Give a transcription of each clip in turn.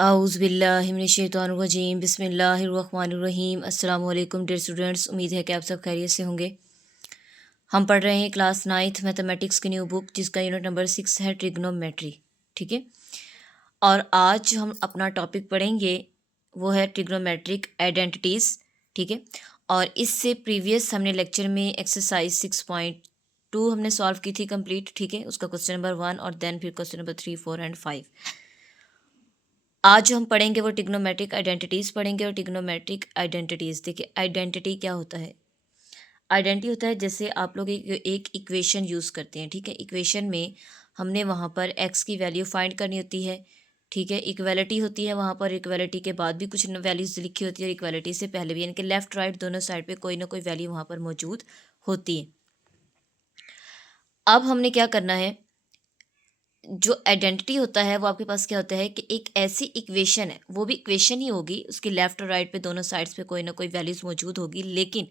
आउज़ुबिल्लाहिमिनश्शैतानिर्रजीम बिस्मिल्लाहिर्रहमानिर्रहीम। अस्सलाम वालेकुम डियर स्टूडेंट्स, उम्मीद है कि आप सब खैरियत से होंगे। हम पढ़ रहे हैं क्लास 9th मैथमेटिक्स की न्यू बुक, जिसका यूनिट नंबर 6 है ट्रिग्नोमेट्री। ठीक है, और आज हम अपना टॉपिक पढ़ेंगे, वो है ट्रिग्नोमेट्रिक आइडेंटिटीज़। ठीक है, और इससे प्रीवियस हमने लेक्चर में एक्सरसाइज 6.2 हमने सॉल्व की थी कंप्लीट। ठीक है, उसका क्वेश्चन नंबर 1 और देन फिर क्वेश्चन नंबर 3, 4 एंड 5। आज जो हम पढ़ेंगे वो ट्रिग्नोमेट्रिक आइडेंटिटीज़ पढ़ेंगे। और ट्रिग्नोमेट्रिक आइडेंटिटीज़, देखिए आइडेंटिटी क्या होता है। आइडेंटिटी होता है जैसे आप लोग एक इक्वेशन यूज़ करते हैं। ठीक है, इक्वेशन में हमने वहाँ पर एक्स की वैल्यू फाइंड करनी होती है। ठीक है, इक्वालिटी होती है वहाँ पर, इक्वालिटी के बाद भी कुछ वैल्यूज़ लिखी होती है और इक्वालिटी से पहले भी, यानी कि लेफ़्ट राइट दोनों साइड पे कोई ना कोई वैल्यू वहाँ पर मौजूद होती है। अब हमने क्या करना है, जो आइडेंटिटी होता है वो आपके पास क्या होता है कि एक ऐसी इक्वेशन है, वो भी इक्वेशन ही होगी, उसकी लेफ़्ट और राइट पे दोनों साइड्स पे कोई ना कोई वैल्यूज़ मौजूद होगी, लेकिन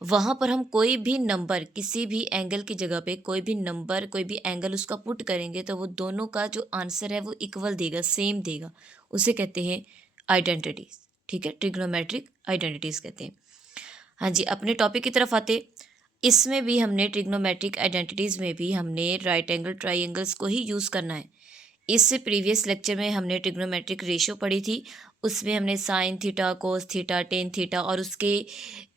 वहाँ पर हम कोई भी नंबर किसी भी एंगल की जगह पे कोई भी नंबर कोई भी एंगल उसका पुट करेंगे तो वो दोनों का जो आंसर है वो इक्वल देगा, सेम देगा। उसे कहते हैं आइडेंटिटीज़। ठीक है, ट्रिग्नोमेट्रिक आइडेंटिटीज़ कहते हैं। हाँ जी, अपने टॉपिक की तरफ आते। इसमें भी हमने ट्रिग्नोमेट्रिक आइडेंटिटीज़ में भी हमने राइट एंगल ट्राइंगल्स को ही यूज़ करना है। इससे प्रीवियस लेक्चर में हमने ट्रिग्नोमेट्रिक रेशियो पढ़ी थी। उसमें हमने साइन थीटा, कोस थीटा, टेन थीटा और उसके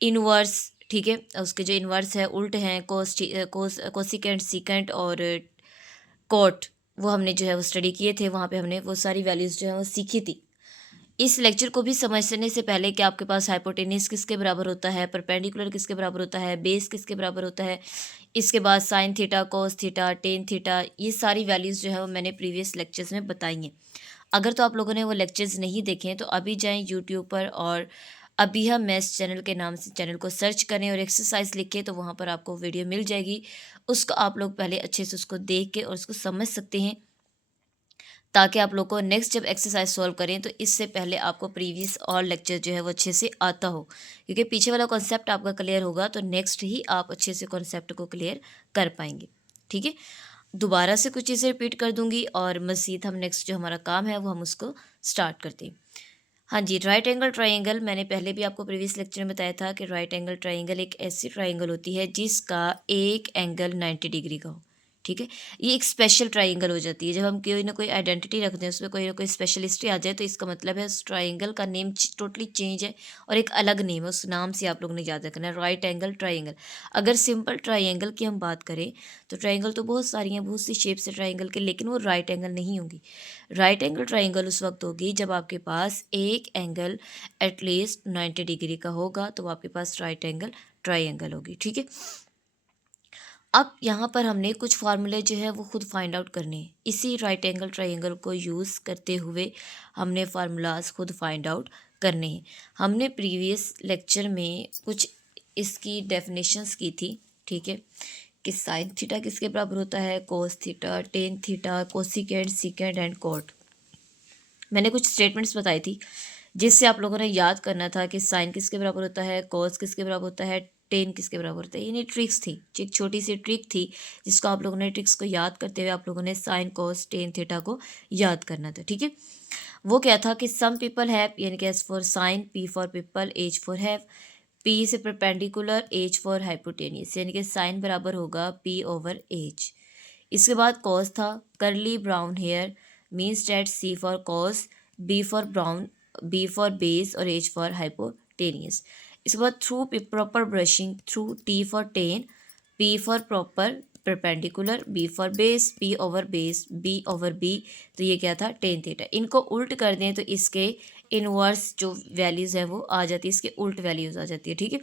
इनवर्स, ठीक है, उसके जो इनवर्स है उल्ट हैं, कोसिकेंट, सीकेंट और कॉट, वो हमने जो है वो स्टडी किए थे। वहाँ पे हमने वो सारी वैल्यूज़ जो है वो सीखी थी। इस लेक्चर को भी समझने से पहले कि आपके पास हाइपोटेनस किसके बराबर होता है, परपेंडिकुलर किसके बराबर होता है, बेस किसके बराबर होता है, इसके बाद साइन थीटा, कोस थीटा, टेन थीटा, ये सारी वैल्यूज़ जो है वो मैंने प्रीवियस लेक्चर्स में बताई हैं। अगर तो आप लोगों ने वो लेक्चर्स नहीं देखे हैं तो अभी जाएं यूट्यूब पर और अभी हम मैथ्स चैनल के नाम से चैनल को सर्च करें और एक्सरसाइज लिखें तो वहाँ पर आपको वीडियो मिल जाएगी। उसको आप लोग पहले अच्छे से उसको देख के और उसको समझ सकते हैं, ताकि आप लोग को नेक्स्ट जब एक्सरसाइज सॉल्व करें तो इससे पहले आपको प्रीवियस और लेक्चर जो है वो अच्छे से आता हो, क्योंकि पीछे वाला कॉन्सेप्ट आपका क्लियर होगा तो नेक्स्ट ही आप अच्छे से कॉन्सेप्ट को क्लियर कर पाएंगे। ठीक है, दोबारा से कुछ चीज़ें रिपीट कर दूंगी और मज़ीद हम नेक्स्ट जो हमारा काम है वो हम उसको स्टार्ट करते हैं। हाँ जी, राइट एंगल ट्राइंगल, मैंने पहले भी आपको प्रीवियस लेक्चर में बताया था कि राइट एंगल ट्राइंगल एक ऐसी ट्राइंगल होती है जिसका एक एंगल 90 डिग्री का हो। ठीक है, ये एक स्पेशल ट्राइंगल हो जाती है। जब हम कोई ना कोई आइडेंटिटी रखते हैं, उसमें कोई ना कोई स्पेशलिस्टी आ जाए तो इसका मतलब है उस ट्राइंगल का नेम टोटली चेंज है और एक अलग नेम है। उस नाम से आप लोगों ने याद रखना है, राइट एंगल ट्राइंगल। अगर सिंपल ट्राइंगल की हम बात करें तो ट्राइंगल तो बहुत सारी हैं, बहुत सी शेप्स है ट्राइंगल के, लेकिन वो राइट एंगल नहीं होगी। राइट एंगल ट्राइंगल उस वक्त होगी जब आपके पास एक एंगल एटलीस्ट 90 डिग्री का होगा, तो आपके पास राइट एंगल ट्राइंगल होगी। ठीक है, अब यहाँ पर हमने कुछ फार्मूले जो है वो खुद फाइंड आउट करने हैं। इसी राइट एंगल ट्राइंगल को यूज़ करते हुए हमने फार्मूलाज खुद फाइंड आउट करने हैं। हमने प्रीवियस लेक्चर में कुछ इसकी डेफिनेशंस की थी। ठीक है, कि साइन थीटा किसके बराबर होता है, cos theta, tan theta, cosecant, secant and cot. मैंने कुछ स्टेटमेंट्स बताई थी जिससे आप लोगों ने याद करना था कि साइन किसके बराबर होता है, कॉस किसके बराबर होता है, टेन किसके बराबर होता है। ये ट्रिक्स थी, एक छोटी सी ट्रिक थी जिसको आप लोगों ने, ट्रिक्स को याद करते हुए आप लोगों ने साइन, कॉस, टेन, थीटा को याद करना था। ठीक है, वो क्या था कि सम पीपल हैव, यानी कि S for sine, P for people, H for have, P से परपेंडिकुलर, एच फॉर हाइपोटेनियस, यानी कि साइन बराबर होगा पी ओवर एच। इसके बाद कॉस था, curly brown hair means that, C for cos, B for brown, B for base और H for hypotenuse. इसके बाद through proper brushing, through, T for tan, P for proper perpendicular, B for base, P over base, B over B, तो ये क्या था, tan theta. इनको उल्ट कर दें तो इसके इनवर्स जो वैल्यूज़ है वो आ जाती है, इसके उल्ट वैल्यूज़ आ जाती है। ठीक है,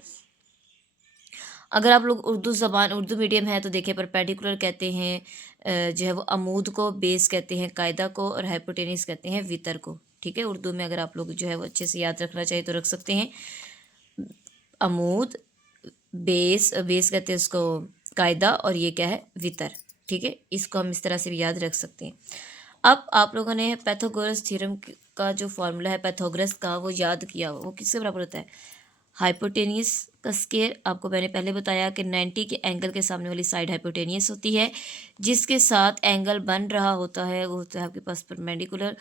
अगर आप लोग उर्दू ज़बान, उर्दू मीडियम है तो देखिए परपेंडिकुलर कहते हैं जो है वो अमूद को, बेस कहते हैं कायदा को और हाइपोटेनिस कहते हैं वितर को। ठीक है, उर्दू में अगर आप लोग जो है वो अच्छे से याद रखना चाहिए तो रख सकते हैं। अमूद, बेस, बेस कहते हैं उसको कायदा और ये क्या है, वितर। ठीक है, इसको हम इस तरह से भी याद रख सकते हैं। अब आप लोगों ने पैथागोरस थ्योरम का जो फॉर्मूला है पैथागोरस का वो याद किया, वो किससे बराबर होता है, हाइपोटेनियस का स्केयर। आपको मैंने पहले बताया कि 90 के एंगल के सामने वाली साइड हाइपोटेनियस होती है, जिसके साथ एंगल बन रहा होता है वो होता है आपके पास परपेंडिकुलर।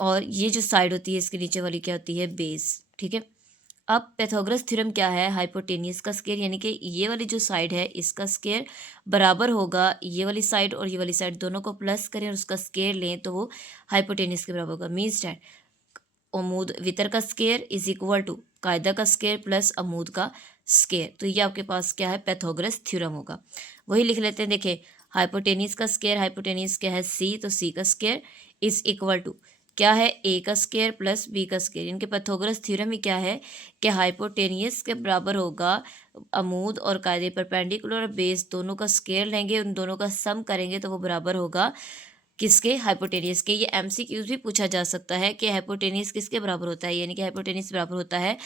और ये जो साइड होती है इसके नीचे वाली क्या होती है, बेस। ठीक है, अब पैथागोरस थ्योरम क्या है, हाइपोटेनियस का स्केयर, यानी कि ये वाली जो साइड है इसका स्केयर बराबर होगा ये वाली साइड और ये वाली साइड, दोनों को प्लस करें और उसका स्केयर लें तो वो हाइपोटेनियस के बराबर होगा। मीन्स डैट अमूद वितर का स्केयर इज इक्वल टू कायदा का स्केयर प्लस अमूद का स्केयर। तो ये आपके पास क्या है, पैथागोरस थ्योरम होगा। वही लिख लेते हैं, देखिए हाइपोटेनियस का स्केयर, हाइपोटेनियस क्या है सी, तो सी का स्केयर इज इक्वल टू क्या है, ए का स्केयर प्लस बी का स्केयर। इनके पैथागोरस थ्योरम ही क्या है कि हाइपोटेनियस के बराबर होगा अमूद और कायदे परपेंडिकुलर और बेस दोनों का स्केयर लेंगे, उन दोनों का सम करेंगे तो वो बराबर होगा किसके, हाइपोटेनियस के। ये एमसीक्यूज भी पूछा जा सकता है कि हाइपोटेनियस किसके बराबर होता है, यानी कि हाइपोटेनियस बराबर होता है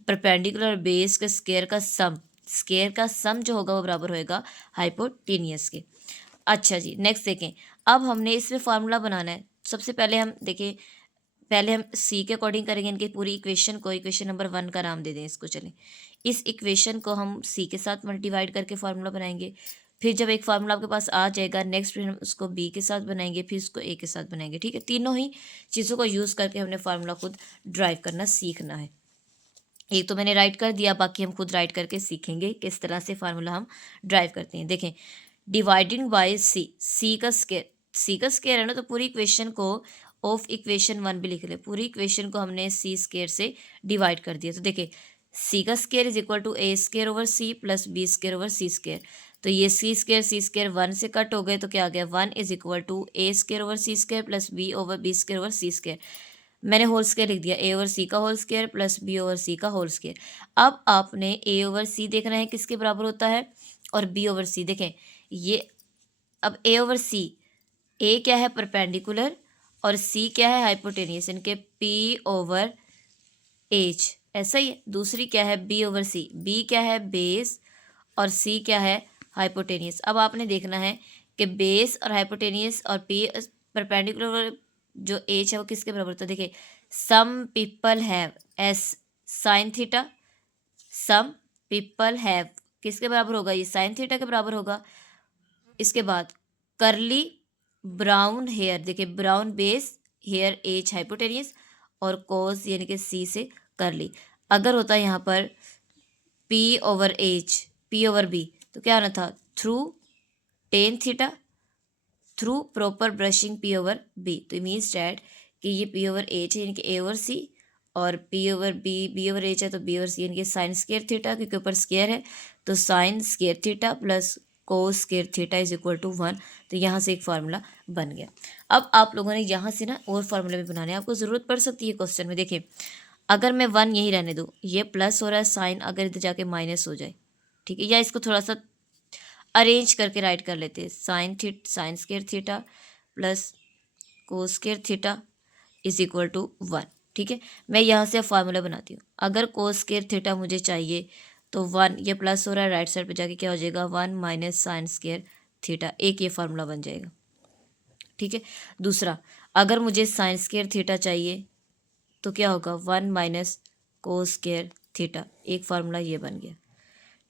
परपेंडिकुलर बेस के स्केयर का सम। स्केयर का सम जो होगा वो बराबर होएगा हाइपोटेनियस के। अच्छा जी, नेक्स्ट देखें, अब हमने इसमें फार्मूला बनाना है। सबसे पहले हम देखें, पहले हम सी के अकॉर्डिंग करेंगे इनकी पूरी इक्वेशन को, इक्वेशन नंबर 1 का नाम दे दें इसको। चलें, इस इक्वेशन को हम सी के साथ डिवाइड करके फार्मूला बनाएंगे। फिर जब एक फार्मूला आपके पास आ जाएगा, नेक्स्ट फिर हम उसको बी के साथ बनाएंगे, फिर उसको ए के साथ बनाएंगे। ठीक है, तीनों ही चीज़ों को यूज़ करके हमने फार्मूला खुद ड्राइव करना सीखना है। एक तो मैंने राइट कर दिया, बाकी हम खुद राइट करके सीखेंगे किस तरह से फार्मूला हम ड्राइव करते हैं। देखें, डिवाइडिंग बाय सी, सी का स्केयर, सी का स्केयर है ना, तो पूरी इक्वेशन को ऑफ इक्वेशन 1 भी लिख ले, पूरी इक्वेशन को हमने सी स्केयर से डिवाइड कर दिया। तो देखिए सी का square is equal to A square over C plus B square over C square. तो ये सी स्केयर 1 से कट हो गए, तो क्या आ गया, 1 is equal to A square over C square plus B over B square over C square. मैंने होल स्केयर लिख दिया, ए ओवर सी का whole square plus B over C का होल स्केयर। अब आपने ए ओवर सी देखना है किसके बराबर होता है, और बी ओवर सी। देखें ये, अब ए ओवर सी, ए क्या है परपेंडिकुलर और सी क्या है हाइपोटेनियस, इनके पी ओवर एच, ऐसा ही है। दूसरी क्या है, बी ओवर सी, बी क्या है बेस और सी क्या है हाइपोटेनियस। अब आपने देखना है कि बेस और हाइपोटेनियस और पी परपेंडिकुलर जो एच है वो किसके बराबर होता है। देखिए some people have S sine theta, some people have किसके बराबर होगा, ये साइन थीटा के बराबर होगा। इसके बाद करली ब्राउन हेयर, देखिए brown base, hair as hypotenuse और कोस यानी कि सी से करली। अगर होता है यहाँ पर P over H, P over B, तो क्या आना था, through tan theta, through proper brushing P over B. तो मीन्स डैट कि ये पी ओवर एच है यानी कि ए ओवर सी, और P over B, B over H है तो बी ओवर सी यानी कि साइन स्केयर थीटा, क्योंकि ऊपर स्केयर है तो sine square theta plus cos square theta is equal to 1। तो यहाँ से एक फार्मूला बन गया। अब आप लोगों ने यहाँ से ना और फार्मूला भी बनाने, आपको ज़रूरत पड़ सकती है क्वेश्चन में। देखिए अगर मैं 1 यही रहने दूँ, ये प्लस हो रहा है साइन, अगर इधर जाके माइनस हो जाए, ठीक है, या इसको थोड़ा सा अरेंज करके राइट कर लेते हैं, sine square theta plus cos square theta is equal to 1। ठीक है, मैं यहाँ से फार्मूला बनाती हूँ। अगर कोस स्केयर थीटा मुझे चाहिए तो 1, ये प्लस हो रहा है, राइट साइड पे जाके क्या हो जाएगा, 1 माइनस साइन स्केयर थीटा, एक ये फार्मूला बन जाएगा। ठीक है, दूसरा अगर मुझे साइन स्केयर थीटा चाहिए तो क्या होगा, 1 माइनस कोस स्केयर थीटा, एक फार्मूला ये बन गया।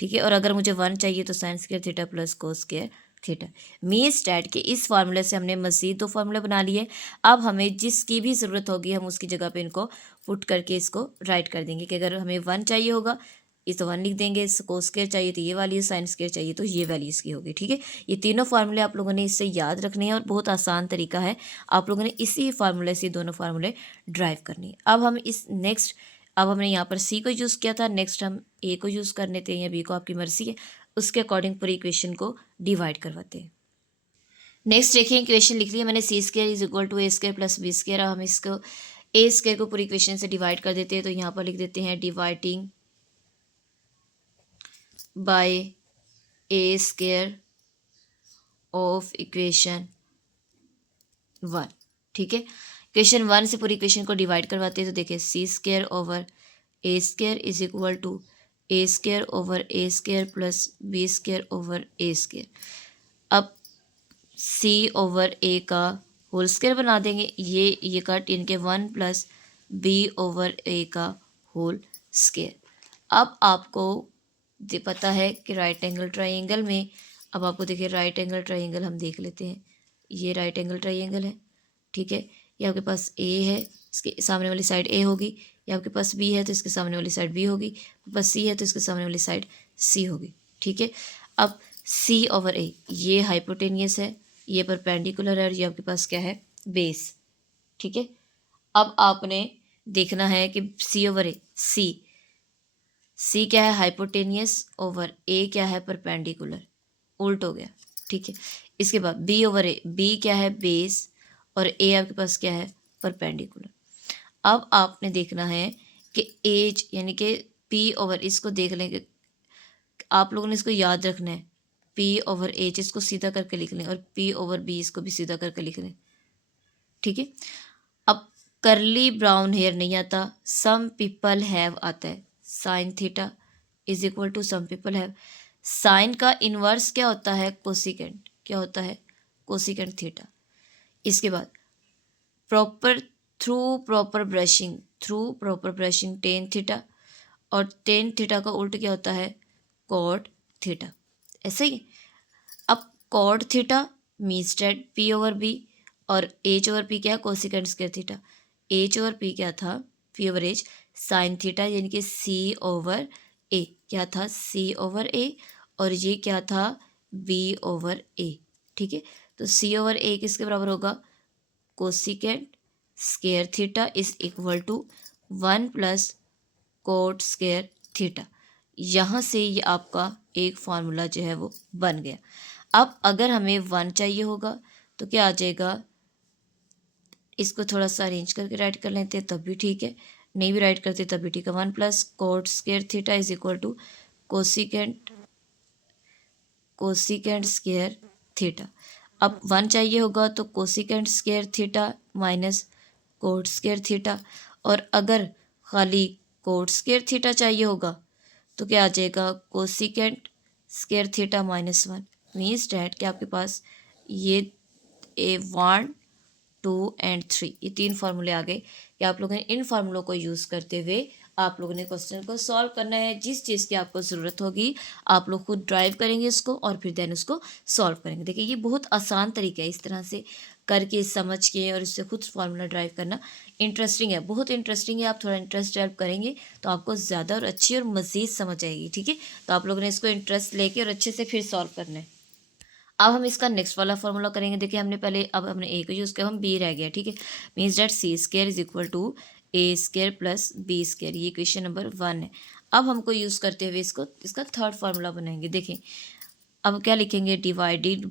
ठीक है, और अगर मुझे 1 चाहिए तो sine square theta plus cos square theta. Means that के इस फार्मूले से हमने मज़ीद 2 फार्मूले बना लिए। अब हमें जिसकी भी ज़रूरत होगी हम उसकी जगह पे इनको पुट करके इसको राइट कर देंगे कि अगर हमें 1 चाहिए होगा इस तो 1 लिख देंगे, इस कोस स्केयर चाहिए तो ये वैल्यू, साइन स्केयर चाहिए तो ये वैल्यू इसकी होगी। ठीक है, ये तीनों फार्मूले आप लोगों ने इससे याद रखने हैं और बहुत आसान तरीका है, आप लोगों ने इसी फार्मूले से दोनों फार्मूले ड्राइव करनी है। अब हम इस नेक्स्ट, अब हमने यहाँ पर सी को यूज़ किया था, नेक्स्ट हम ए को यूज़ कर लेते हैं या बी को, आपकी मर्जी है, उसके अकॉर्डिंग पूरी इक्वेशन को डिवाइड करवाते हैं। नेक्स्ट देखिए इक्वेशन लिख लिया मैंने, C square is equal to A square plus B square. हम इसको ए स्केयर को पूरी इक्वेशन से डिवाइड कर देते हैं, तो यहाँ पर लिख देते हैं dividing by A square of equation 1। ठीक है, इक्वेशन 1 से पूरी इक्वेशन को डिवाइड करवाते हैं, तो देखिए C square over A square is equal to A square over A square plus B square over A square. अब सी ओवर ए का होल स्केयर बना देंगे, ये कट इनके 1 प्लस बी ओवर ए का होल स्केयर। अब आपको पता है कि राइट एंगल ट्राइंगल में, अब आपको देखिए राइट एंगल ट्राइंगल हम देख लेते हैं, ये राइट एंगल ट्राइंगल है। ठीक है, ये आपके पास ए है, इसके सामने वाली साइड ए होगी। ये आपके पास बी है तो इसके सामने वाली साइड बी होगी। आपके पास सी है तो इसके सामने वाली साइड सी होगी। ठीक है, अब सी ओवर ए ये हाइपोटेनियस है, ये परपेंडिकुलर है और ये आपके पास क्या है, बेस। ठीक है, अब आपने देखना है कि सी ओवर ए, सी क्या है, हाइपोटेनियस, ओवर ए क्या है, परपेंडिकुलर, उल्ट हो गया। ठीक है, इसके बाद बी ओवर ए, बी क्या है, बेस, और ए आपके पास क्या है, परपेंडिकुलर। अब आपने देखना है कि एज यानी कि पी ओवर, इसको देख लें कि आप लोगों ने इसको याद रखना है, पी ओवर एच इसको सीधा करके लिख लें और पी ओवर बी इसको भी सीधा करके लिख लें। ठीक है, अब करली ब्राउन हेयर नहीं आता, सम पीपल हैव आता है। Sine theta is equal to some people have. Sine का इन्वर्स क्या होता है, कोसिकेंट। क्या होता है, कोसिकेंट थीटा। इसके बाद proper through proper brushing ten theta, और टेन थीटा का उल्ट क्या होता है, कॉट थीटा। ऐसे ही अब cot theta means that P over B, और एच ओवर पी क्या है, cosecant square theta. H over P क्या था, P over H, sine theta यानी कि सी ओवर ए, क्या था, सी ओवर ए, और ये क्या था, बी ओवर ए। ठीक है, तो सी ओवर ए किसके बराबर होगा, cosecant square theta is equal to 1 plus cot square theta. यहाँ से ये आपका एक फार्मूला जो है वो बन गया। अब अगर हमें 1 चाहिए होगा तो क्या आ जाएगा, इसको थोड़ा सा अरेंज करके राइट कर लेते हैं तब भी ठीक है, नहीं भी राइट करते तब भी ठीक है। 1 plus cot square theta is equal to cosecant square theta. अब 1 चाहिए होगा तो cosecant square theta minus cot square theta, और अगर खाली कोट स्क्वायर थीटा चाहिए होगा तो क्या आ जाएगा, cosecant square theta minus 1। Means that कि आपके पास ये ए 1 2 एंड 3 ये 3 फार्मूले आ गए कि आप लोगों ने इन फार्मूलों को यूज़ करते हुए आप लोगों ने क्वेश्चन को सॉल्व करना है। जिस चीज़ की आपको ज़रूरत होगी आप लोग खुद ड्राइव करेंगे इसको और फिर देन उसको सॉल्व करेंगे। देखिए ये बहुत आसान तरीका है, इस तरह से करके समझ के और इससे खुद फार्मूला ड्राइव करना इंटरेस्टिंग है, बहुत इंटरेस्टिंग है। आप थोड़ा इंटरेस्ट ड्राइव करेंगे तो आपको ज़्यादा और अच्छी और मज़ीद समझ आएगी। ठीक है, तो आप लोगों ने इसको इंटरेस्ट लेके और अच्छे से फिर सॉल्व करना है। अब हम इसका नेक्स्ट वाला फॉर्मूला करेंगे। देखिए हमने पहले, अब हमने ए को यूज़ किया, हम बी रह गया। ठीक है, means that C square is equal to A square plus B square, ये इक्वेशन नंबर 1 है। अब हमको यूज़ करते हुए इसका थर्ड फार्मूला बनाएंगे। देखें अब क्या लिखेंगे, dividing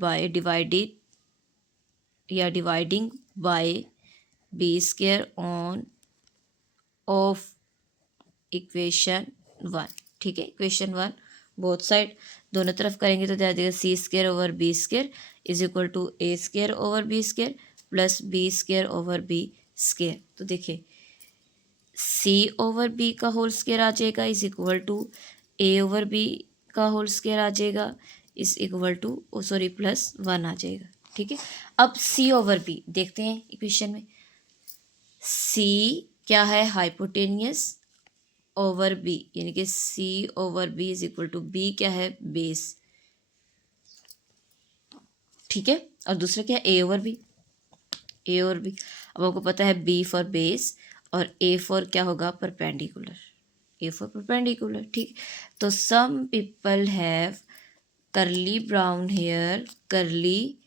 by B square on of equation 1। ठीक है, इक्वेशन 1 बोथ साइड दोनों तरफ करेंगे तो क्या देगा, C square over B square is equal to A square over B square plus B square over B square. तो देखिए सी ओवर बी का होल स्क्वायर आ जाएगा is equal to A over B का होल स्क्वायर आ जाएगा is equal to sorry plus 1 आ जाएगा। ठीक है, अब सी ओवर बी देखते हैं इक्वेशन में। सी क्या है, हाइपोटेनियस ओवर बी, यानी कि C over B is equal to B क्या है, बेस। ठीक है, और दूसरा क्या है, ए ओवर बी, अब आपको पता है बी फॉर बेस और ए फॉर क्या होगा, परपेंडिकुलर, ए फॉर परपेंडिकुलर। ठीक, तो सम पीपल हैव करली brown hair, curly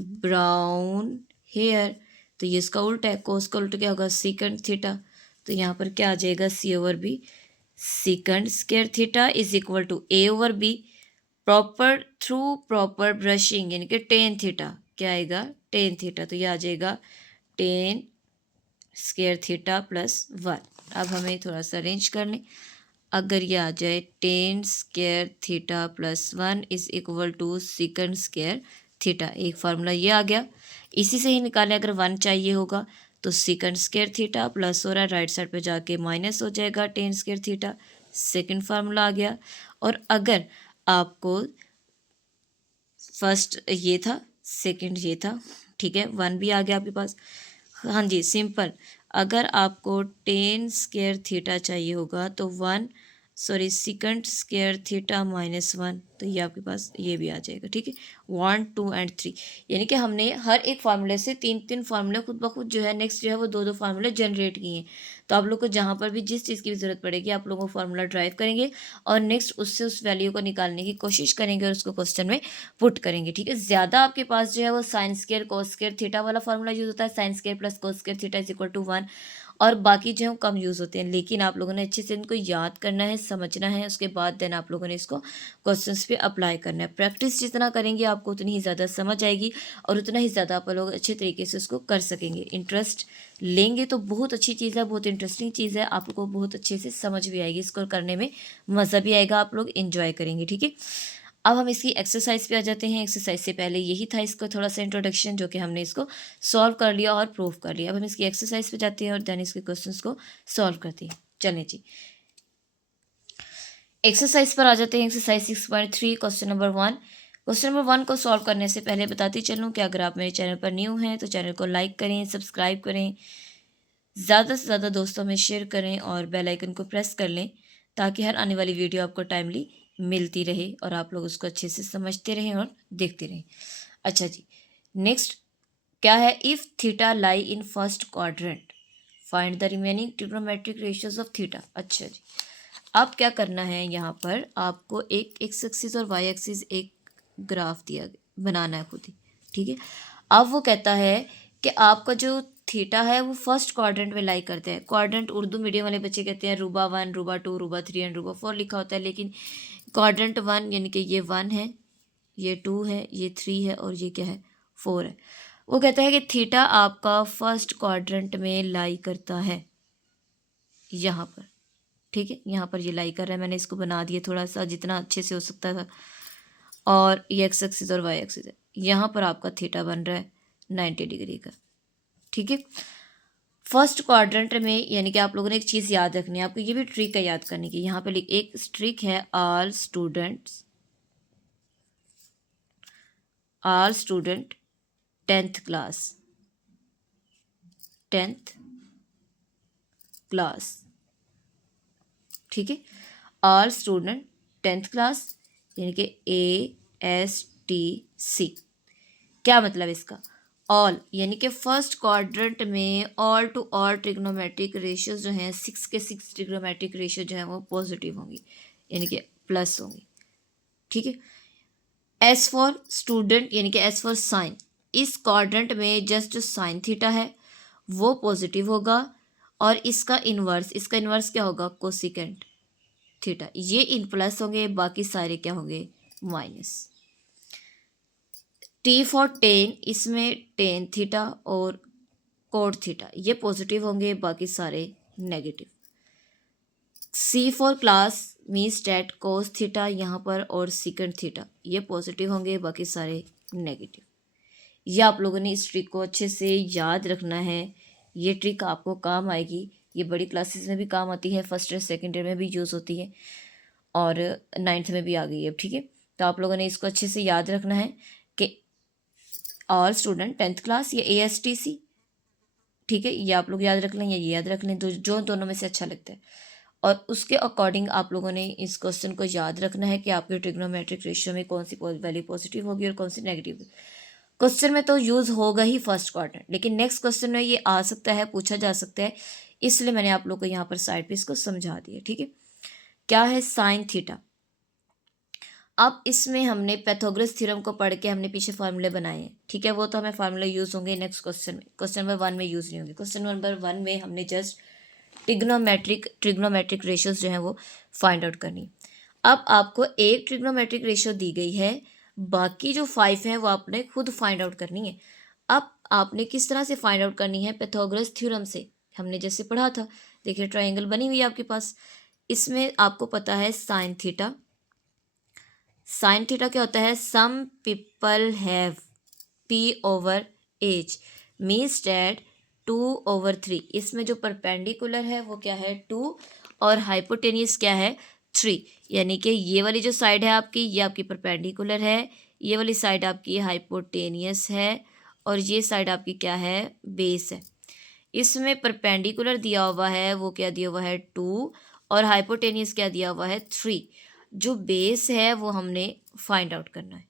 brown hair, तो ये इसका उल्टा है, कोस का उल्टा क्या होगा, सीकेंड थीटा। तो यहाँ पर क्या आ जाएगा, C over B second square theta is equal to A over B proper brushing यानी कि टेन थीटा, क्या आएगा, टेन थीटा। तो ये आ जाएगा टेन स्क्वायर थीटा प्लस 1। अब हमें थोड़ा सा अरेंज कर लें। अगर ये आ जाए tan square theta plus 1 is equal to secant square theta, एक फार्मूला ये आ गया। इसी से ही निकालें, अगर 1 चाहिए होगा तो सीकेंड स्क्वायर थीटा प्लस हो रहा है, राइट साइड पे जाके माइनस हो जाएगा tan square theta, second formula आ गया। और अगर आपको फर्स्ट ये था, सेकंड ये था, ठीक है, 1 भी आ गया आपके पास। हाँ जी, सिंपल। अगर आपको टेन स्क्वायर थीटा चाहिए होगा तो 1 सॉरी सेकंड स्क्वायर थीटा -1, तो ये आपके पास ये भी आ जाएगा। ठीक है, 1 2 एंड 3, यानी कि हमने हर एक फार्मूले से 3 फार्मूले खुद ब खुद जो है नेक्स्ट जो है वो 2 फार्मूले जनरेट किए हैं। तो आप लोग को जहाँ पर भी जिस चीज़ की भी ज़रूरत पड़ेगी आप लोग वो फार्मूला ड्राइव करेंगे और नेक्स्ट उससे उस वैल्यू को निकालने की कोशिश करेंगे और उसको क्वेश्चन में पुट करेंगे। ठीक है, ज़्यादा आपके पास जो है वो sine square cos square theta वाला फार्मूला यूज होता है, sine square plus cos square theta is equal to 1, और बाकी जो है वो कम यूज़ होते हैं। लेकिन आप लोगों ने अच्छे से इनको याद करना है, समझना है, उसके बाद देन आप लोगों ने इसको क्वेश्चंस पे अप्लाई करना है। प्रैक्टिस जितना करेंगे आपको उतनी ही ज़्यादा समझ आएगी और उतना ही ज़्यादा आप लोग अच्छे तरीके से उसको कर सकेंगे। इंटरेस्ट लेंगे तो बहुत अच्छी चीज़ है, बहुत इंटरेस्टिंग चीज़ है, आपको बहुत अच्छे से समझ भी आएगी, इसको करने में मज़ा भी आएगा, आप लोग इन्जॉय करेंगे। ठीक है, अब हम इसकी एक्सरसाइज पे आ जाते हैं। एक्सरसाइज से पहले यही था इसका थोड़ा सा इंट्रोडक्शन, जो कि हमने इसको सॉल्व कर लिया और प्रूव कर लिया। अब हम इसकी एक्सरसाइज पे जाते हैं और देन इसके क्वेश्चंस को सॉल्व करते हैं। चलें जी, एक्सरसाइज पर आ जाते हैं। Exercise 6.3 question number 1। Question number 1 को सॉल्व करने से पहले बताती चलूँ कि अगर आप मेरे चैनल पर न्यू हैं तो चैनल को लाइक करें, सब्सक्राइब करें, ज़्यादा से ज़्यादा दोस्तों में शेयर करें और बेल आइकन को प्रेस कर लें ताकि हर आने वाली वीडियो आपको टाइमली मिलती रहे और आप लोग उसको अच्छे से समझते रहें और देखते रहें। अच्छा जी, नेक्स्ट क्या है, if theta lie in first quadrant find the remaining trigonometric ratios of theta. अच्छा जी, अब क्या करना है, यहाँ पर आपको एक एक्स एक्सिस और वाई एक्सिस एक ग्राफ बनाना है खुद ही। ठीक है, अब वो कहता है कि आपका जो थीटा है वो फर्स्ट क्वाड्रेंट में लाई करते हैं। क्वाड्रेंट उर्दू मीडियम वाले बच्चे कहते हैं रूबा 1, रूबा 2, रूबा 3 एंड रूबा 4 लिखा होता है, लेकिन क्वाड्रेंट 1 यानी कि ये 1 है, ये 2 है, ये 3 है और ये क्या है, 4 है। वो कहता है कि थीटा आपका फर्स्ट क्वाड्रेंट में लाई करता है यहाँ पर। ठीक है, यहाँ पर ये लाई कर रहा है, मैंने इसको बना दिया थोड़ा सा जितना अच्छे से हो सकता था, और ये एक्स एक्सिस और वाई एक्सिस है। यहाँ पर आपका थीटा बन रहा है 90 डिग्री का। ठीक है, फर्स्ट क्वाड्रेंट में यानी कि आप लोगों ने एक चीज़ याद रखनी है, आपको ये भी ट्रिक है याद करने की। यहाँ पे एक ट्रिक है, ऑल स्टूडेंट 10th क्लास। ठीक है, ऑल स्टूडेंट 10th क्लास यानी कि ASTC। क्या मतलब इसका, ऑल यानी कि फर्स्ट क्वाड्रेंट में all to all trigonometric ratio जो हैं 6 के 6 ट्रिग्नोमेट्रिक रेशियो जो हैं वो पॉजिटिव होंगी, यानी कि प्लस होंगी। ठीक है, एस फॉर स्टूडेंट यानी कि एस फॉर साइन, इस क्वाड्रेंट में जस्ट जो साइन थीटा है वो पॉजिटिव होगा और इसका इन्वर्स क्या होगा, कोसिकेंट थीटा, ये इन प्लस होंगे, बाकी सारे क्या होंगे, माइनस। टी फॉर टेन, इसमें टेन थीटा और कोड थीटा ये पॉजिटिव होंगे, बाकी सारे negative. C for class means that cos theta यहाँ पर और सीकेंड थीटा ये पॉजिटिव होंगे, बाकी सारे नेगेटिव। ये आप लोगों ने इस ट्रिक को अच्छे से याद रखना है, ये ट्रिक आपको काम आएगी, ये बड़ी क्लासेस में भी काम आती है, फर्स्ट और सेकेंड ईयर में भी यूज़ होती है और 9th में भी आ गई है। ठीक है, तो आप लोगों ने इसको अच्छे से याद रखना है कि ऑल स्टूडेंट 10th क्लास या ASTC। ठीक है, ये आप लोग याद रख लें या ये याद रख लें, जो दोनों में से अच्छा लगता है, और उसके अकॉर्डिंग आप लोगों ने इस क्वेश्चन को याद रखना है कि आपके ट्रिग्नोमेट्रिक रेशियो में कौन सी वैल्यू पॉजिटिव होगी और कौन सी नेगेटिव। क्वेश्चन में तो यूज़ होगा ही फर्स्ट क्वाड्रेंट, लेकिन नेक्स्ट क्वेश्चन में ये आ सकता है, पूछा जा सकता है, इसलिए मैंने आप लोग को यहाँ पर साइड पे इसको समझा दिया। ठीक है, क्या है साइन थीटा। अब इसमें हमने पैथागोरस थ्योरम को पढ़ के हमने पीछे फार्मूले बनाए हैं। ठीक है, वो तो हमें फार्मूले यूज़ होंगे नेक्स्ट क्वेश्चन में, क्वेश्चन नंबर 1 में यूज़ नहीं होंगे। क्वेश्चन नंबर 1 में हमने जस्ट ट्रिग्नोमेट्रिक रेशियोज जो है वो फाइंड आउट करनी। अब आपको एक ट्रिग्नोमेट्रिक रेशियो दी गई है, बाकी जो 5 है वो आपने खुद फाइंड आउट करनी है। अब आपने किस तरह से फाइंड आउट करनी है, पैथागोरस थ्योरम से, हमने जैसे पढ़ा था। देखिए ट्राइंगल बनी हुई है आपके पास, इसमें आपको पता है साइन थीटा क्या होता है, some people have P/H means that 2/3। इसमें जो परपेंडिकुलर है वो क्या है 2 और हाइपोटेनियस क्या है 3, यानी कि ये वाली जो साइड है आपकी ये आपकी परपेंडिकुलर है, ये वाली साइड आपकी हाइपोटेनियस है और ये साइड आपकी क्या है बेस है। इसमें परपेंडिकुलर दिया हुआ है वो क्या दिया हुआ है 2 और हाइपोटेनियस क्या दिया हुआ है 3। जो बेस है वो हमने फाइंड आउट करना है।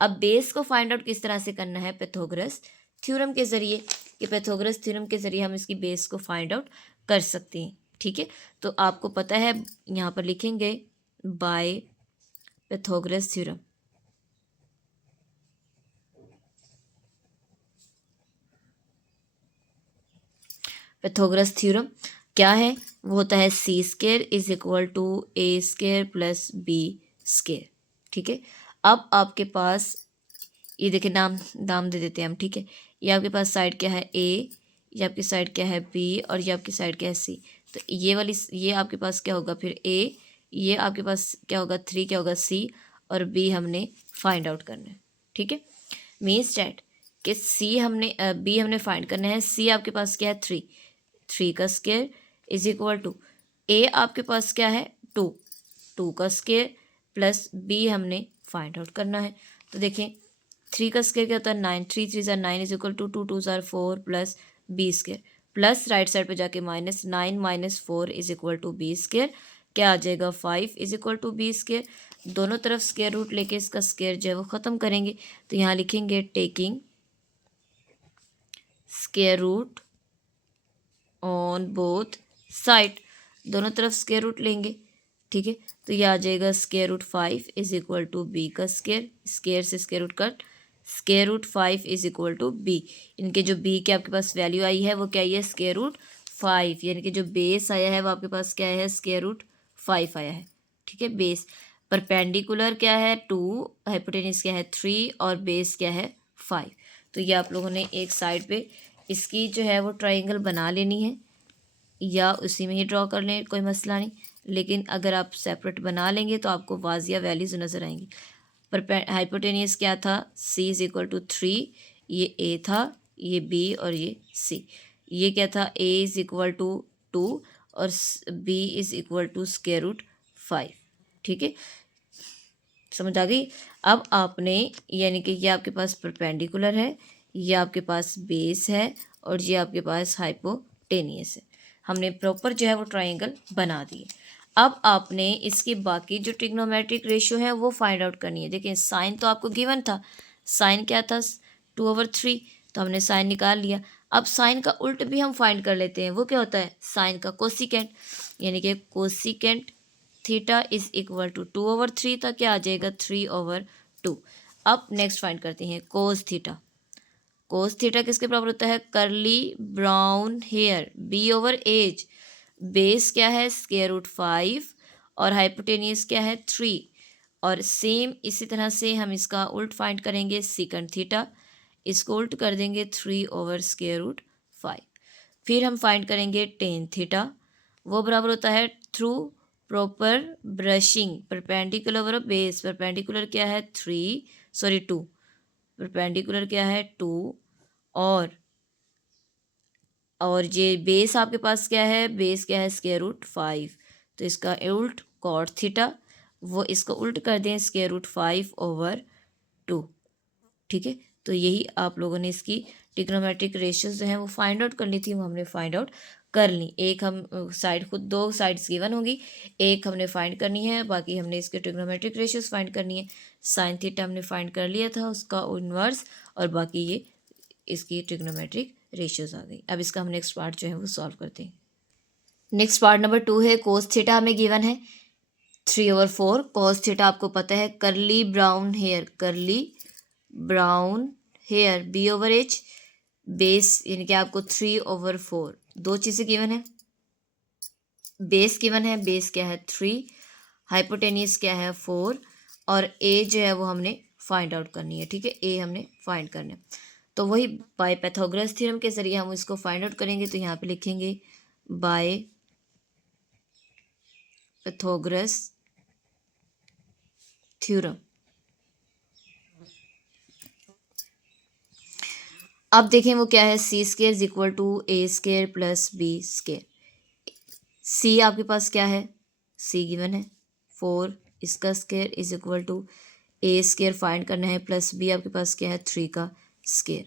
अब बेस को फाइंड आउट किस तरह से करना है, पाइथागोरस थ्योरम के ज़रिए, कि पाइथागोरस थ्योरम के ज़रिए हम इसकी बेस को फाइंड आउट कर सकते हैं। ठीक है, तो आपको पता है यहाँ पर लिखेंगे by Pythagoras theorem. Pythagoras theorem क्या है, वो होता है C square is equal to A square plus B square. ठीक है, अब आपके पास ये देखिए नाम नाम दे देते हैं हम। ठीक है, ये आपके पास साइड क्या है ए, ये आपकी साइड क्या है बी, और ये आपकी साइड क्या है सी। तो ये वाली ये आपके पास क्या होगा फिर ए, ये आपके पास क्या होगा 3, क्या होगा सी, और बी हमने फाइंड आउट करना है। ठीक है, मीन्स डैट कि सी हमने बी हमने फाइंड करना है। सी आपके पास क्या है 3, 3 का स्क्वायर इज इक्वल टू ए आपके पास क्या है 2, 2 का स्क्वायर प्लस बी हमने फाइंड आउट करना है। तो देखें 3 का स्क्वायर क्या होता है 9, 3 3 ज़ार 9 इज इक्वल टू 2 2 ज़ार 4 plus B square, plus right side पे जाके minus 9 minus 4 is equal to B square, क्या आ जाएगा 5 is equal to B square. दोनों तरफ स्क्वायर रूट लेके इसका स्क्वायर जो है वो ख़त्म करेंगे, तो यहाँ लिखेंगे taking square root on both side, दोनों तरफ स्क्वायर रूट लेंगे। ठीक है, तो ये आ जाएगा square root 5 is equal to B का स्क्वायर, स्क्वायर से square root cut, square root 5 is equal to B. इनके जो बी के आपके पास वैल्यू आई है वो क्या आई है स्क्वायर रूट 5, यानी कि जो बेस आया है वो आपके पास क्या है स्क्वायर रूट 5 आया है। ठीक है, बेस परपेंडिकुलर क्या है 2, हाइपोटेन्यूज क्या है 3, और बेस क्या है 5। तो ये आप लोगों ने एक साइड पे इसकी जो है वो ट्राइंगल बना लेनी है, या उसी में ही ड्रॉ कर लें, कोई मसला नहीं। लेकिन अगर आप सेपरेट बना लेंगे तो आपको वाजिया वैल्यूज़ नज़र आएंगी। पर हाइपोटेनियस क्या था c इज इक्वल टू 3, ये a था, ये b और ये c। ये क्या था a इज इक्वल टू 2 और b is equal to square root 5। ठीक है, समझ आ गई। अब आपने यानी कि ये आपके पास परपेंडिकुलर है, ये आपके पास बेस है, और ये आपके पास हाइपोटेनियस है। हमने प्रॉपर जो है वो ट्राइंगल बना दिए। अब आपने इसकी बाकी जो ट्रिग्नोमेट्रिक रेशियो है वो फाइंड आउट करनी है। देखिए साइन तो आपको गिवन था, साइन क्या था 2/3, तो हमने साइन निकाल लिया। अब साइन का उल्ट भी हम फाइंड कर लेते हैं, वो क्या होता है साइन का कोसिकेंट, यानी कि cosecant theta is equal to 2/3 तक क्या आ जाएगा 3/2। अब नेक्स्ट फाइंड करते हैं कोस थीटा। कोस थीटा किसके बराबर होता है curly brown hair B over H, base क्या है स्क्वायर रूट 5 और हाइपोटेनियस क्या है 3। और सेम इसी तरह से हम इसका उल्ट फाइंड करेंगे सीकंड थीटा, इसको उल्ट कर देंगे 3/√5। फिर हम फाइंड करेंगे टेन थीटा, वो बराबर होता है through proper brushing perpendicular over base. Perpendicular क्या है 2, परपेंडिकुलर क्या है 2, और ये बेस आपके पास क्या है बेस क्या है स्क्वायर रूट 5, तो इसका उल्ट कॉट थीटा, वो इसको उल्ट कर दें स्क्वायर रूट 5/2। ठीक है, तो यही आप लोगों ने इसकी ट्रिग्नोमेट्रिक रेशियोज जो हैं वो फाइंड आउट करनी थी, वो हमने फाइंड आउट कर ली। एक हम साइड खुद 2 साइड्स गिवन होगी, एक हमने फाइंड करनी है, बाकी हमने इसके ट्रिग्नोमेट्रिक रेशियोज फाइंड करनी है। साइन थीटा हमने फाइंड कर लिया था उसका इनवर्स, और बाकी ये इसकी ट्रिग्नोमेट्रिक रेशियोज आ गई। अब इसका हम नेक्स्ट पार्ट जो है वो सॉल्व करते हैं। नेक्स्ट पार्ट नंबर 2 है कोस थीटा हमें गिवन है 3/4। कोस थीटा आपको पता है curly brown hair, curly brown hair B over H, base यानी कि आपको 3/4, दो चीज़ें गिवन है, बेस गिवन है, बेस क्या है 3, हाइपोटेनियस क्या है 4, और ए जो है वो हमने फाइंड आउट करनी है। ठीक है, ए हमने फाइंड करना है, तो वही बाय पाइथागोरस थ्योरम के जरिए हम इसको फाइंड आउट करेंगे। तो यहाँ पे लिखेंगे बाय पाइथागोरस थ्योरम। अब देखें वो क्या है C square is equal to A square plus B square. C आपके पास क्या है सी गिवन है 4, इसका square is equal to A square find करना है, प्लस बी आपके पास क्या है 3 का स्क्वायर।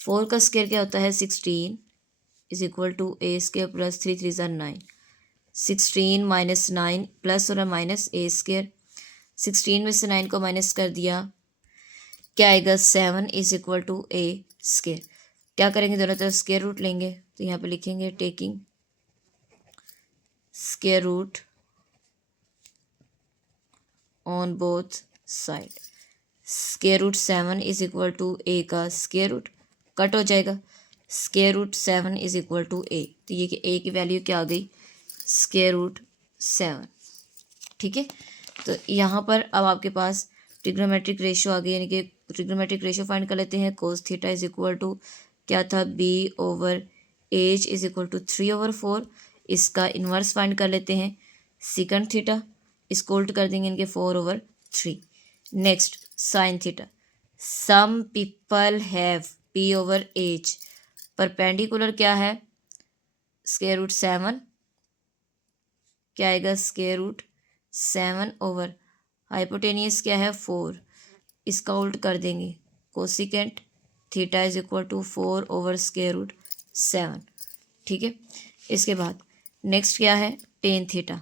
4 का स्क्वायर क्या होता है 16 is equal to A square plus 3 3 ज़ार 9, 16 माइनस 9 प्लस और माइनस ए स्क्र। 16 में से 9 को माइनस कर दिया, क्या आएगा 7 is equal to A square. क्या करेंगे, दोनों तरफ स्क्वायर रूट लेंगे, तो यहाँ पे लिखेंगे taking square root on both side. Square root 7 is equal to A का स्क्वायर रूट, कट हो जाएगा, square root 7 is equal to A. तो ये कि ए की वैल्यू क्या आ गई, स्क्वायर रूट 7। ठीक है, तो यहाँ पर अब आपके पास ट्रिग्नोमेट्रिक रेशियो आ गई, यानी कि ट्रिग्नोमेट्रिक रेशियो फाइंड कर लेते हैं। Cos theta is equal to क्या था, B over H is equal to 3/4। इसका इन्वर्स फाइंड कर लेते हैं, सिकंड थीटा, इसको उल्ट कर देंगे इनके 4/3। Next sine theta, some people have P over H, perpendicular क्या है, स्क्वायर रूट 7, क्या आएगा स्क्वायर रूट 7 ओवर हाइपोटेनियस क्या है 4, इसका उल्ट कर देंगे, cosecant theta is equal to 4 over square root 7। ठीक है, इसके बाद नेक्स्ट क्या है, टेन थीटा,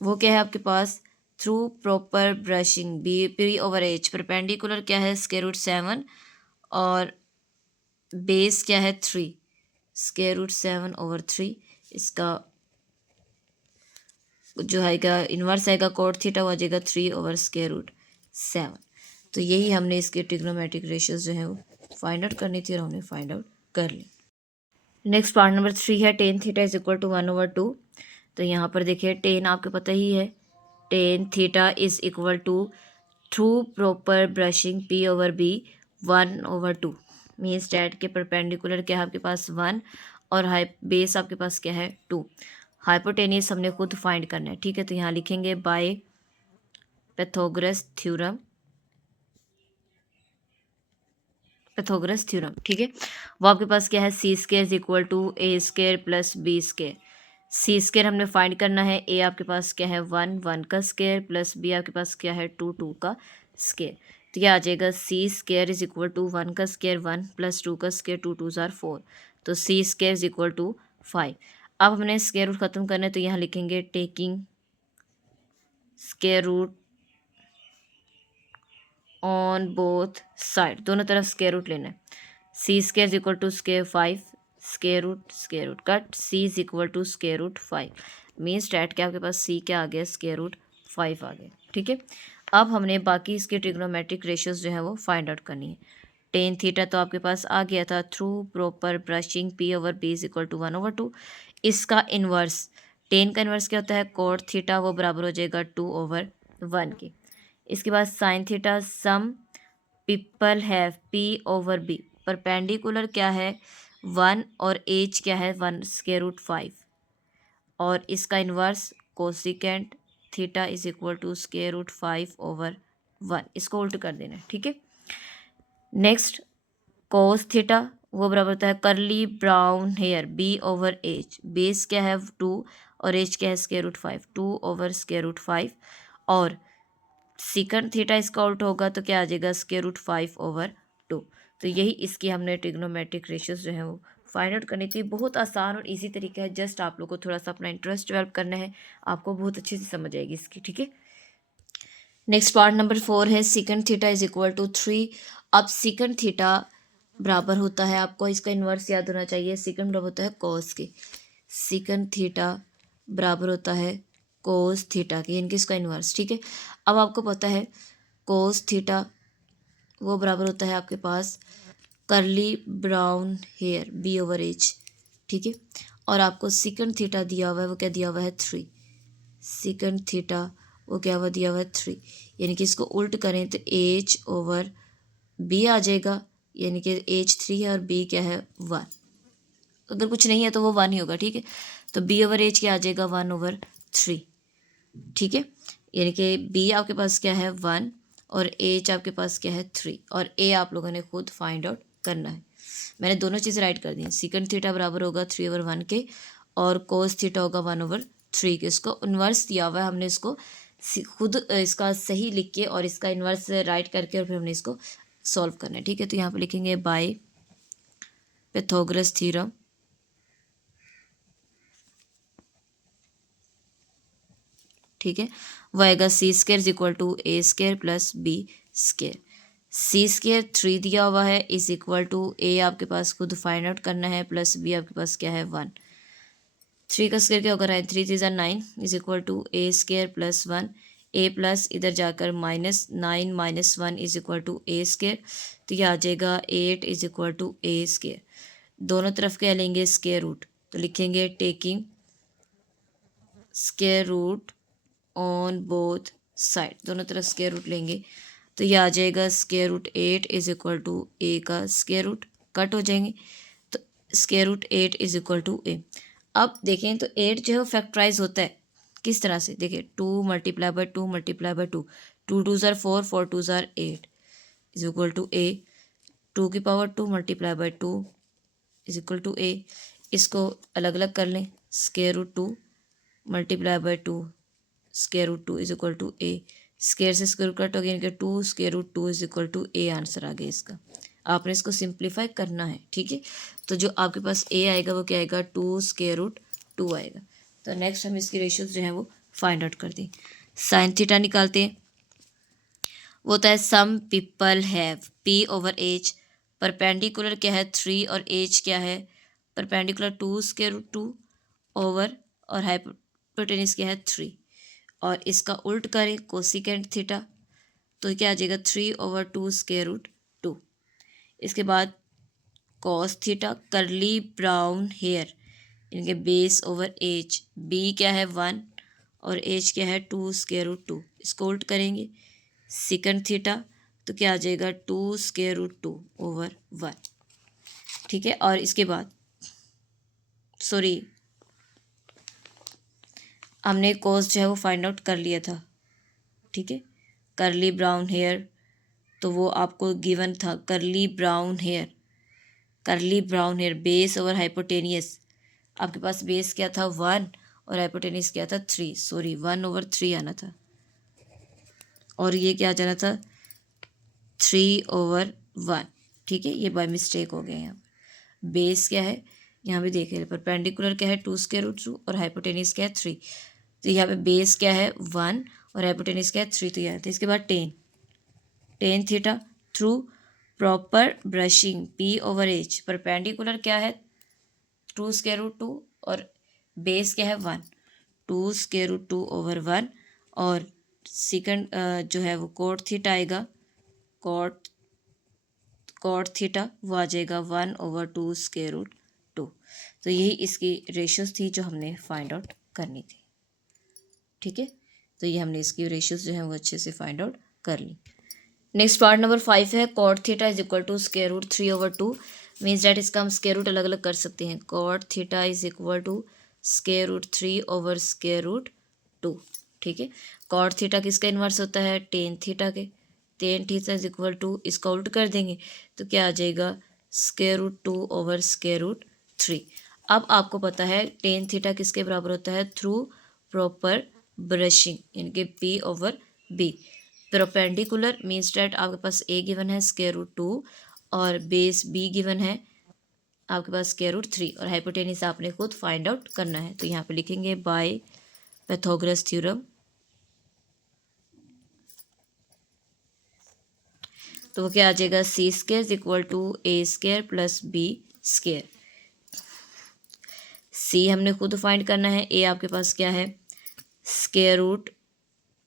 वो क्या है आपके पास, through proper brushing B P over H, perpendicular क्या है स्क्वायर रूट 7 और बेस क्या है 3, स्क्वायर रूट 7/3। इसका जो आएगा इन्वर्स आएगा कोट थीटा, वो आ जाएगा 3 ओवर स्क्वायर रूट 7। तो यही हमने इसके ट्रिग्नोमेट्रिक रेशियोज जो है वो फाइंड आउट करनी थी और हमने फाइंड आउट कर ली। नेक्स्ट पार्ट नंबर 3 है, tan theta is equal to 1/2। तो यहाँ पर देखिए टेन आपको पता ही है, tan theta is equal to through proper brushing P over B 1/2। Means that के परपेंडिकुलर क्या है आपके पास 1 और हाई बेस आपके पास क्या है 2। हाइपोटेनियस हमने खुद फाइंड करना है। ठीक है, तो यहाँ लिखेंगे by Pythagoras theorem, Pythagoras theorem. ठीक है, वो आपके पास क्या है, C square is equal to A square plus B square. C square हमने फाइंड करना है, ए आपके पास क्या है 1 का स्क्वायर प्लस बी आपके पास क्या है 2 का स्क्वायर। तो क्या आ जाएगा, C square is equal to 1 का स्क्वायर 1 प्लस 2 का स्क्वायर 2 2 ज़ार 4, तो सी स्क्वायर इज इक्वल टू 5। अब हमने स्क्वायर रूट ख़त्म करना है, तो यहाँ लिखेंगे taking square root on both side, दोनों तरफ स्क्वायर रूट लेना है। C square is equal to square 5, square root cut, C is equal to square root 5। Means that के आपके पास सी क्या आ गया, स्क्वायर रूट 5 आ गया। ठीक है, अब हमने बाकी इसके ट्रिग्नोमेट्रिक रेशियोज जो है वो फाइंड आउट करनी है। टेन थीटा तो आपके पास आ गया था, through proper brushing P over B is equal to 1/2। इसका इन्वर्स, टेन का इन्वर्स क्या होता है, कोट थीटा, वो बराबर हो जाएगा 2/1 के। इसके बाद sine theta, some people have P over B, perpendicular क्या है 1 और एच क्या है 1 स्क्वायर रूट 5 और इसका inverse cosecant theta is equal to square root 5/1, इसको उल्ट कर देना है। ठीक है, नेक्स्ट कोस थीटा, वो बराबर होता है curly brown hair B over H, base क्या है 2 और एच क्या है square root 5, 2 over square root 5 और सिकंड थीटा इसका उल्ट होगा तो क्या आ जाएगा, स्क्वायर रूट 5/2। तो यही इसकी हमने ट्रिग्नोमेट्रिक रेशियोज जो है वो फाइंड आउट करनी थी। बहुत आसान और इजी तरीका है, जस्ट आप लोग को थोड़ा सा अपना इंटरेस्ट डेवलप करना है, आपको बहुत अच्छे से समझ आएगी इसकी। ठीक है, नेक्स्ट पार्ट नंबर 4 है, secant theta is equal to 3। अब सिकंड थीटा बराबर होता है, आपको इसका इन्वर्स याद होना चाहिए, सिकंड बराबर होता है कोस के, सिकंड थीटा बराबर होता है कोस थीटा के, यानी कि इसका इन्वर्स। ठीक है, अब आपको पता है कोस थीटा वो बराबर होता है आपके पास curly brown hair B over H. ठीक है, और आपको सिकंड थीटा दिया हुआ है, वो क्या दिया हुआ है 3, सिकंड थीटा वो क्या हुआ दिया हुआ है 3, यानी कि इसको उल्ट करें तो एच ओवर बी आ जाएगा, यानी कि एच 3 है और बी क्या है 1, अगर कुछ नहीं है तो वो 1 ही होगा। ठीक है, तो बी ओवर एच क्या आ जाएगा 1/3। ठीक है, यानी कि बी आपके पास क्या है 1 और एच आपके पास क्या है 3 और ए आप लोगों ने खुद फाइंड आउट करना है। मैंने दोनों चीज़ें राइट कर दी, सिकंड थीटा बराबर होगा 3/1 के और कोस थीटा होगा 1/3 के। इसको इन्वर्स दिया हुआ है, हमने इसको खुद इसका सही लिख के और इसका इन्वर्स राइट करके और फिर हमने इसको सॉल्व करना है। ठीक है, तो यहाँ पे लिखेंगे बाय पैथागोरस थ्योरम, ठीक है। वो आएगा C square is equal to A square plus B square. C square 3 दिया हुआ है इज इक्वल टू ए आपके पास खुद फाइंड आउट करना है प्लस बी आपके पास क्या है 1। 3 का स्क्वायर क्या होगा 9, 3 3 9 is equal to A square plus 1। A plus इधर जाकर -9 -1 is equal to A square. तो ये आ जाएगा 8 is equal to A square. दोनों तरफ क्या लेंगे स्क्वायर रूट, तो लिखेंगे taking square root on both side, दोनों तरफ स्क्वायर रूट लेंगे तो ये आ जाएगा square root 8 is equal to A का स्क्वायर रूट, कट हो जाएंगे तो square root 8 is equal to ए। अब देखें तो 8 जो है वो फैक्टराइज होता है किस तरह से, देखिए 2 मल्टीप्लाई बाय 2 मल्टीप्लाई बाय 2, 2 2 ज़ार 4, 4 2 ज़ार 8 इज इक्वल टू ए। 2 की power 2 multiply by 2 is equal to A. इसको अलग अलग कर लें, square root 2 multiply by 2 square root 2 is equal to A. Square से स्क्वायर कट हो गया, इनके 2 square root 2 is equal to A answer आ गया इसका। आपने इसको सिंप्लीफाई करना है, ठीक है। तो जो आपके पास ए आएगा वो क्या आएगा 2 स्क्वायर रूट 2 आएगा। तो नेक्स्ट हम इसकी रेशियोज जो है वो फाइंड आउट करते हैं। साइन थीटा निकालते हैं, वो होता है some people have P over H. Perpendicular क्या है 3 और एच क्या है परपेंडिकुलर 2 स्क्वायर रूट 2 ओवर और हाइपोटेन्यूज क्या है 3। और इसका उल्ट करें कोसिकेंट थीटा तो क्या आ जाएगा 3 ओवर 2 स्क्वायर रूट 2। इसके बाद cos theta curly brown hair इनके बेस ओवर एज, बी क्या है 1 और एज क्या है 2 स्क्वायर रूट 2, इसको उल्ट करेंगे सिकंड थीटा तो क्या आ जाएगा 2 स्क्वायर रूट 2 ओवर 1, ठीक है। और इसके बाद सॉरी हमने कॉस जो है वो फाइंड आउट कर लिया था, ठीक है। करली ब्राउन हेयर तो वो आपको गिवन था curly brown hair, curly brown hair base over hypotenuse, आपके पास बेस क्या था 1 और हाइपोटेनियस क्या था 3, सॉरी 1 ओवर 3 आना था और ये क्या आ जाना था 3 ओवर 1, ठीक है। ये बाय मिस्टेक हो गया यहाँ पर। बेस क्या है यहाँ पे देख रहे परपेंडिकुलर क्या है 2 स्क्वायर रूट 2 और हाइपोटेनियस क्या है 3, तो यहाँ पे बेस क्या है 1 और हाइपोटेनियस क्या है 3, तो यहाँ तो इसके बाद ten theta through proper brushing P over H. Perpendicular क्या है 2 स्क्वायर रूट 2 और बेस क्या है 1, 2 स्क्वायर रूट 2 ओवर 1 और सेकंड जो है वो कोट थीटा आएगा, कोट थीटा वो आ जाएगा 1 ओवर 2 स्क्वायर रूट 2। तो यही इसकी रेशियोज थी जो हमने फाइंड आउट करनी थी, ठीक है। तो ये हमने इसकी रेशियोज जो है वो अच्छे से फाइंड आउट कर ली। नेक्स्ट पार्ट नंबर 5 है cot theta is equal to square root 3 over 2, means that इसका हम स्क्वायर रूट अलग अलग कर सकते हैं। Cot theta is equal to square root 3 over square root 2, ठीक है। कॉट थीटा किसका इन्वर्स होता है टेन थीटा के, tan theta is equal to इसका उल्ट कर देंगे तो क्या आ जाएगा square root 2 over square root 3। अब आपको पता है टेन थीटा किसके बराबर होता है थ्रू प्रॉपर ब्रशिंग इनके P over B. Perpendicular means that आपके पास ए गिवन है स्क्वायर रूट 2 और बेस बी गिवन है आपके पास स्क्वायर रूट 3 और हाइपोटेनियस आपने खुद फाइंड आउट करना है। तो यहाँ पे लिखेंगे बाय पाइथागोरस थ्योरम, तो वो क्या आ जाएगा C square is equal to A square plus B square. C हमने खुद फाइंड करना है, ए आपके पास क्या है स्क्वायर रूट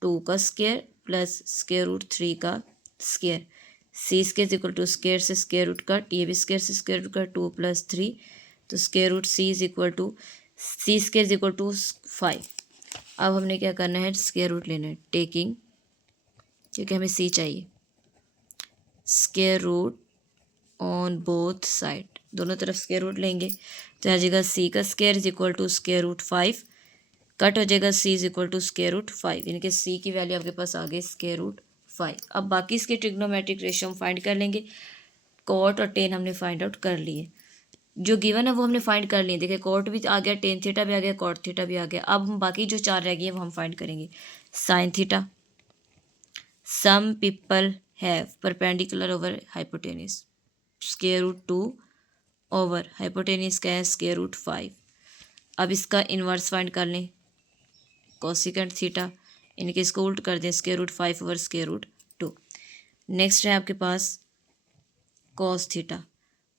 2 का स्क्वायर प्लस स्क्वायर रूट 3 का square. C square equal to square से स्क्वायर रूट कट, ये भी स्क्वायर से स्क्वायर रूट कट 2 + 3 तो square root C is equal to C square equal to 5। अब हमने क्या करना है स्क्वायर रूट लेना है टेकिंग, क्योंकि हमें सी चाहिए, square root on both side, दोनों तरफ स्क्वायर रूट लेंगे तो आ जाएगा सी का square is equal to square root 5, cut हो जाएगा C is equal to square root 5, यानी कि सी की वैल्यू आपके पास आ गई स्क्वायर रूट 5। अब बाकी इसके ट्रिग्नोमेट्रिक रेशियो हम फाइंड कर लेंगे। कॉट और टेन हमने फाइंड आउट कर लिए, जो गिवन है वो हमने फाइंड कर लिए। देखिए कॉट भी आ गया, टेन थीटा भी आ गया, कॉट थीटा भी आ गया। अब हम बाकी जो 4 रह गई हैं वो हम फाइंड करेंगे। Sine theta some people have perpendicular over hypotenuse square root 2 over hypotenuse का है स्क्वायर रूट 5। अब इसका इन्वर्स फाइंड कर लें कोसिकेंट थीटा इनके इसको उल्ट कर दें, square root 5 over square root 2। Next है आपके पास cos theta,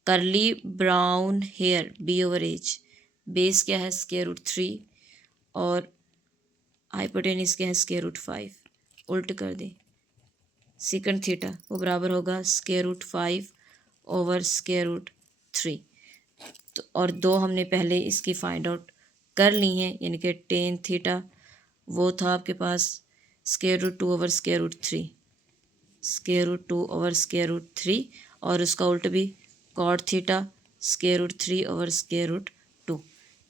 curly brown hair B over H, base क्या है स्क्वायर रूट 3 और हाइपोटेनिस क्या है स्क्वायर रूट 5, उल्ट कर दें। सेकंड थीटा वो बराबर होगा square root 5 over square root 3। तो और दो हमने पहले इसकी फाइंड आउट कर ली हैं, यानी कि टेन थीटा वो था आपके पास square root 2 over square root 3, square root 2 over square root 3, और उसका उल्ट भी cot theta square root 3 over square root 2।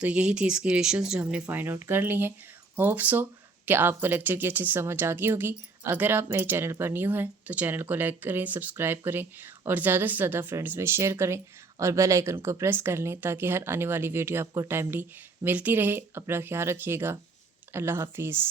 तो यही थी इसकी रेशियोज जो हमने फाइंड आउट कर ली हैं। होप सो कि आपको लेक्चर की अच्छी समझ आ गई होगी। अगर आप मेरे चैनल पर न्यू हैं तो चैनल को लाइक करें, सब्सक्राइब करें और ज़्यादा से ज़्यादा फ्रेंड्स में शेयर करें और बेल आइकन को प्रेस कर लें ताकि हर आने वाली वीडियो आपको टाइमली मिलती रहे। अपना ख्याल रखिएगा। अल्लाह हाफिज़।